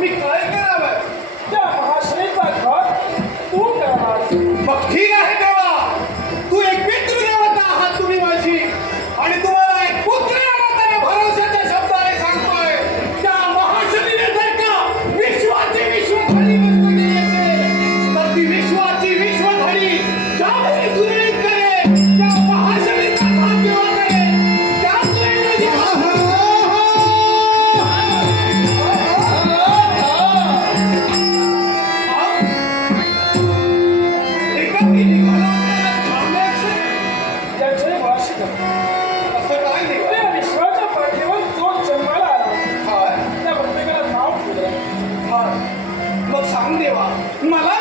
मी काय करावं? त्या महाश्रीचा घात तू करणार. मग ठीक आहे देवा, तू एक पितृदेवता आहात तुम्ही माझी, आणि तुम्हाला एक पुत्र नात्याने भरोशाच्या शब्दाने सांगतोय, त्या महाशनीने जर का विश्वाची विश्वधरी गोष्ट केली असेल, तर ती विश्वाची विश्वधरी ज्यावेळी सुरळीत करेल, त्या महाशनीचा घात जेव्हा करेल, त्याच वेळी माझी एकाकी निघाला थांबण्याचं त्याचे वार्षिक असं काय नाही बा. त्या विश्वाच्या पाठीवर जो जन्माला आला हा, त्या प्रत्येकाला नाव ठेवलं. हा. मग सांग देवा, मला